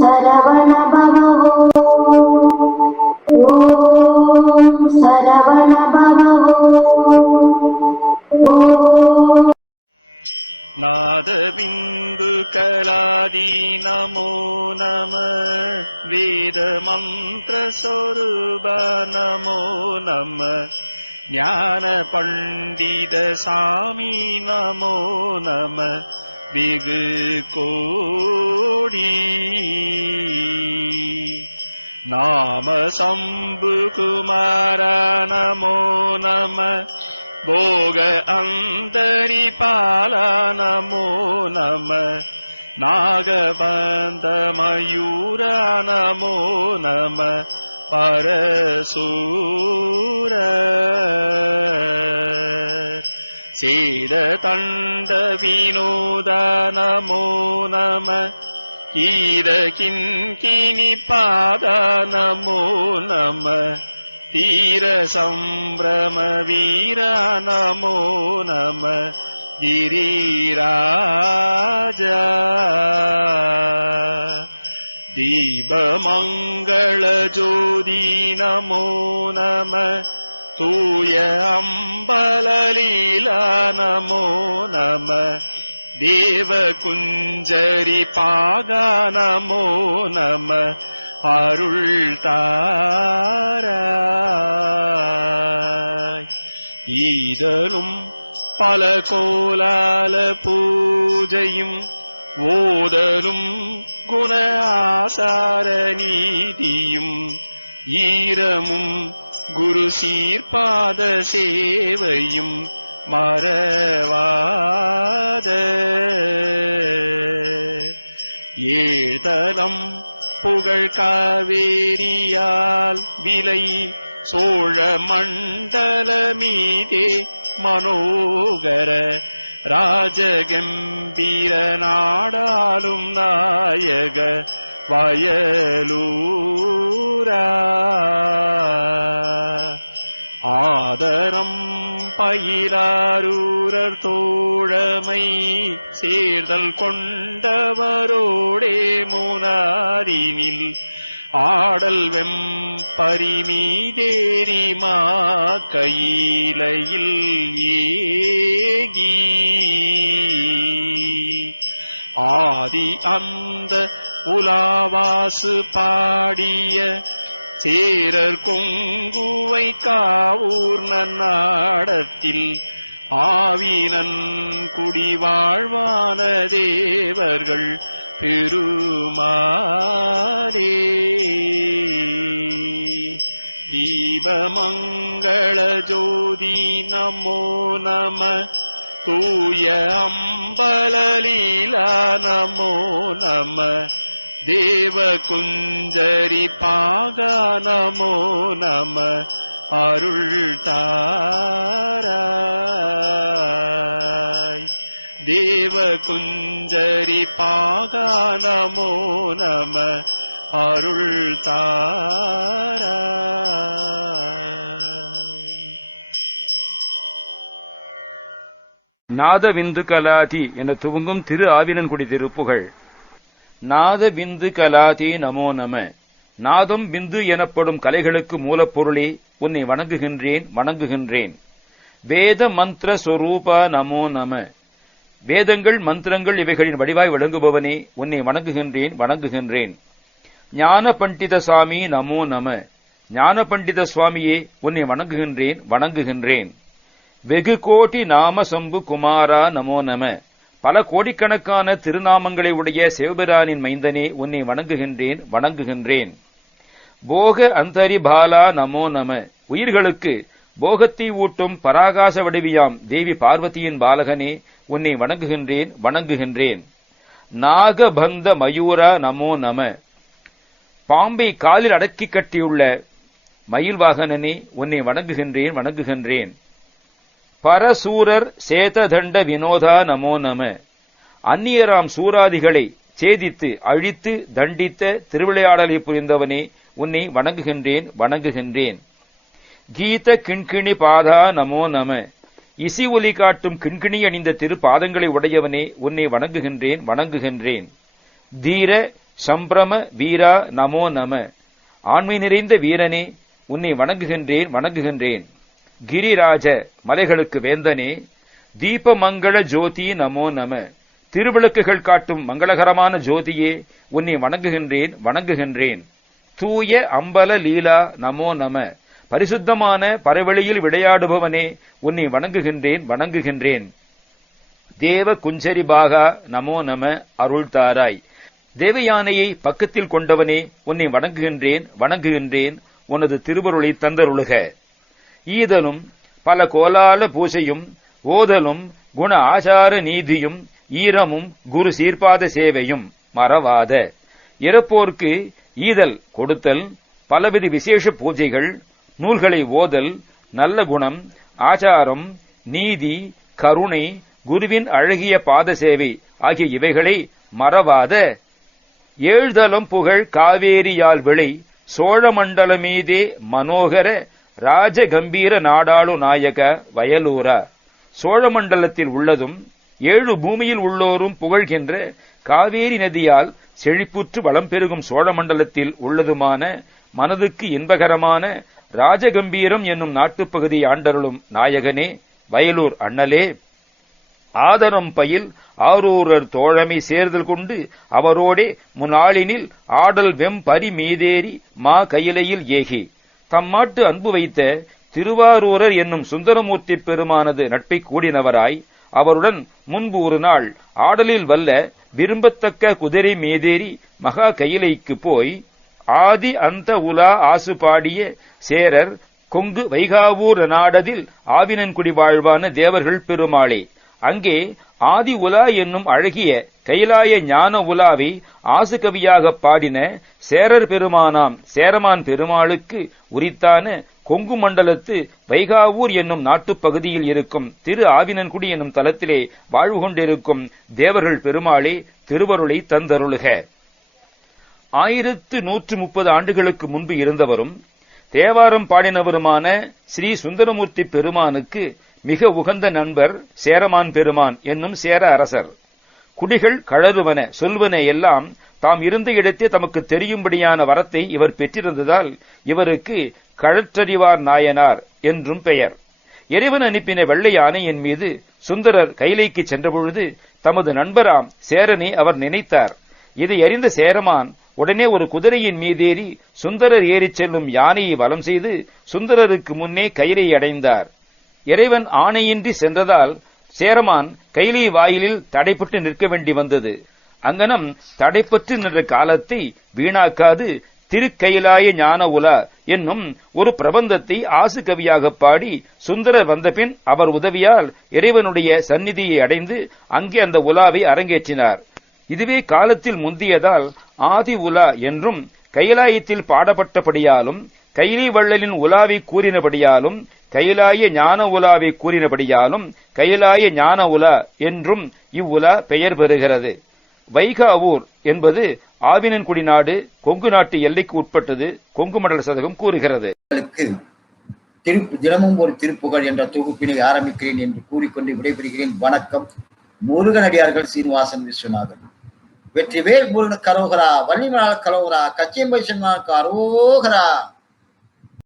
சரவண பவோ ஓம் சரவண பவோ ஓம் நாதபிந்து கலாதி நமோ நம வேத மந்திர சொரூப நமோ நம ஞான பண்டித சாமி நமோ நம வெகு கோடி நாம சம்பு குமார நமோ நம போக அந்தரிபால நமோ நம நாகபந்த மயூர நமோ நம பரசூர சேத தண்ட வினோத நமோ நம கீத கிண்கிணி பாத நமோ நம தீர சம்பிரம வீர நமோ நம கிரிராஜ தீபமங்கள ஜோதி நமோ நம தூய அம்பலலீலா நமோ நம தேவ குஞ்சரி பாகா நமோ நம அருள் தாராய் ஈதலும் பல கோலால பூஜையும் ஓதலும் குண ஆசார நீதியும் ஈரமும் குரு சீர்பாத சேவையும் மறவாத ஏதலம் புகழ் காவேரியால் விலை சோழ மண்டல மீதே மனோகர ராஜகம்பீர நாடாலும் நாயக வயலூரா ஆதரம் பயிலாரூரர் தோழமை சேர்தல் கொண்டவரோடே முனாரினில் ஆடல் வெம்பரிமீதேரி மா கையிலையில் ஏகி ஆதி அந்த உலாவாசு பாடிய சேரர் கொங்குவை காவூர் நன்னாடத்தில் ஆவினன் குடிவாழ்வான தேவர்கள் பெருமாளே தீபமங்கள ஜோதி நமோ நம தூய அம்பலலீலா நமோ நம தேவ குஞ்சரி பாகா நமோ நம அருள் தாராய் தேவ குஞ்சரி பாகா நமோ நம அருள் தாராய். நாதவிந்து கலாதி என துவங்கும் திரு ஆவினன்குடி திருப்புகழ். நாத பிந்து கலாதி நமோ நம. நாதம் பிந்து எனப்படும் கலைகளுக்கு மூலப்பொருளே உன்னை வணங்குகின்றேன் வணங்குகின்றேன். வேத மந்திர சொரூபா நமோ நம. வேதங்கள் மந்திரங்கள் இவைகளின் வடிவாய் விளங்குபவனே உன்னை வணங்குகின்றேன் வணங்குகின்றேன். ஞான பண்டித சுவாமி நமோ நம. ஞான பண்டித சுவாமியே உன்னை வணங்குகின்றேன் வணங்குகின்றேன். வெகு கோடி நாம சம்பு குமாரா நமோ நம. பல கோடிக்கணக்கான திருநாமங்களை உடைய சிவபிரானின் மைந்தனே உன்னை வணங்குகின்றேன் வணங்குகின்றேன். போக அந்தரி பாலா நமோ நம. உயிர்களுக்கு போகத்தை ஊட்டும் பராகாச வடிவியாம் தேவி பார்வதியின் பாலகனே உன்னை வணங்குகின்றேன் வணங்குகின்றேன். நாகபந்த மயூரா நமோ நம. பாம்பை காலில் அடக்கி கட்டியுள்ள மயில் வாகனனே உன்னை வணங்குகின்றேன் வணங்குகின்றேன். பரசூரர் சேததண்ட வினோதா நமோ நம. அந்நியராம் சூராதிகளை சேதித்து அழித்து தண்டித்த திருவிளையாடலை புரிந்தவனே உன்னை வணங்குகின்றேன் வணங்குகின்றேன். கீத கிண்கிணி பாதா நமோ நம. இசி ஒலி காட்டும் கிண்கிணி அணிந்த திருப்பாதங்களை உடையவனே உன்னை வணங்குகின்றேன் வணங்குகின்றேன். தீர சம்பிரம வீரா நமோ நம. ஆண்மை நிறைந்த வீரனே, உன்னை வணங்குகின்றேன் வணங்குகின்றேன். கிரிராஜ மலைகளுக்கு வேந்தனே, தீபமங்கள ஜோதி நமோ நம. திருவிளக்குகள் காட்டும் மங்களகரமான ஜோதியே, உன்னை வணங்குகின்றேன் வணங்குகின்றேன். தூய அம்பல லீலா நமோ நம. பரிசுத்தமான பரவெளியில் விளையாடுபவனே, உன்னை வணங்குகின்றேன் வணங்குகின்றேன். தேவ குஞ்சரி பாகா நமோ நம. அருள் தாராய். தேவயானையை பக்கத்தில் கொண்டவனே, உன்னை வணங்குகின்றேன் வணங்குகின்றேன். உனது திருவருளை தந்தருளுக. ஈதலும் பல கோலால பூசையும் ஓதலும் குண ஆசார நீதியும் ஈரமும் குரு சீர்பாத சேவையும் மறவாத. இறப்போர்க்கு ஈதல் கொடுத்தல், பலவித விசேஷ பூஜைகள், நூல்களை ஓதல், நல்ல குணம், ஆச்சாரம், நீதி, கருணை, குருவின் அழகிய பாத சேவை ஆகிய இவைகளை மறவாத. ஏழ்தலம் புகழ் காவேரியால் விளை சோழமண்டல மீதே மனோகர ராஜ கம்பீர நாடாளு நாயக வயலூரா. சோழமண்டலத்தில் உள்ளதும் 7 பூமியில் உள்ளோரும் புகழ்கின்ற காவேரி நதியால் செழிப்புற்று வளம் பெருகும் சோழமண்டலத்தில் உள்ளதுமான மனதுக்கு இன்பகரமான ராஜகம்பீரம் என்னும் நாட்டுப்பகுதியை ஆண்டருளும் நாயகனே, வயலூர் அண்ணலே. ஆதரம் பயில் ஆரூரர் தோழமை சேர்தல் கொண்டு அவரோடே முன்னாளினில் ஆடல் வெம்பரி மீதேறி மா கையிலையில் ஏகி. தம்மாட்டு அன்பு வைத்த திருவாரூரர் என்னும் சுந்தரமூர்த்தி பெருமானது நட்பை கூடினவராய் அவருடன் முன்பு ஒரு நாள் ஆடலில் வல்ல விரும்பத்தக்க குதிரை மீதேறி மகா கையிலைக்கு போய் ஆதி அந்த உலா ஆசு பாடிய சேரர் கொங்கு வைகாவூர் நாடதில் ஆவினன்குடி வாழ்வான தேவர்கள் பெருமாளே. அங்கே ஆதி உலா என்னும் அழகிய கைலாய ஞான உலாவை ஆசுகவியாக பாடின சேரர் பெருமானாம் சேரமான் பெருமாளுக்கு உரித்தான கொங்கு மண்டலத்து வைகாவூர் என்னும் நாட்டுப்பகுதியில் இருக்கும் திரு ஆவினன்குடி என்னும் தலத்திலே வாழ்வு கொண்டிருக்கும் தேவர்கள் பெருமாளே, திருவருளை தந்தருளுக. 1130 ஆண்டுகளுக்கு முன்பு இருந்தவரும் தேவாரம் பாடினவருமான ஸ்ரீ சுந்தரமூர்த்தி பெருமானுக்கு மிக உகந்த நண்பர் சேரமான் பெருமான் என்னும் சேர அரசர். குடிகள் கழறுவன சொல்வன எல்லாம் தாம் இருந்த இடத்தே தமக்கு தெரியும்படியான வரத்தை இவர் பெற்றிருந்ததால் இவருக்கு கழற்றறிவார் நாயனார் என்றும் பெயர். இறைவன் அனுப்பின வெள்ளை யானையின் மீது சுந்தரர் கைலைக்கு சென்றபொழுது தமது நண்பராம் சேரனை அவர் நினைத்தார். இதை அறிந்த சேரமான் உடனே ஒரு குதிரையின் மீதேறி சுந்தரர் ஏறிச் செல்லும் யானையை வலம் செய்து சுந்தரருக்கு முன்னே கைலை அடைந்தார். இறைவன் ஆணையின்றி சென்றதால் சேரமான் கைலை வாயிலில் தடைப்பட்டு நிற்க வேண்டி வந்தது. அங்கனம் தடைப்பட்டு நின்ற காலத்தை வீணாக்காது திருக்கைலாய ஞான உலா என்னும் ஒரு பிரபந்தத்தை ஆசு கவியாக பாடி சுந்தரர் வந்தபின் அவர் உதவியால் இறைவனுடைய சந்நிதியை அடைந்து அங்கே அந்த உலாவை அரங்கேற்றினார். இதுவே காலத்தில் முந்தியதால் ஆதி உலா என்றும் கைலாயத்தில் பாடப்பட்டபடியாலும் கைலை வள்ளலின் உலாவை கூறினபடியாலும் கைலாய ஞான உலாவை கூறினபடியாலும் கைலாய ஞான உலா என்றும் இவ்வுலா பெயர் பெறுகிறது. வைகாவூர் என்பது ஆவினன்குடி நாடு கொங்கு நாட்டு எல்லைக்கு உட்பட்டது கொங்கு மண்டல சதகம் கூறுகிறது. தினமும் ஒரு திருப்புகழ் என்ற தொகுப்பினை ஆரம்பிக்கிறேன் என்று கூறிக்கொண்டு விடைபெறுகிறேன். வணக்கம். முருகனடியார்கள் சீனிவாசன் விஸ்வநாதன். வெற்றிவேல் முருகன் கரோகரா, வள்ளிமலால் கரோகரா, கச்சியம்பை சென்மானுக்கு அரோகரா.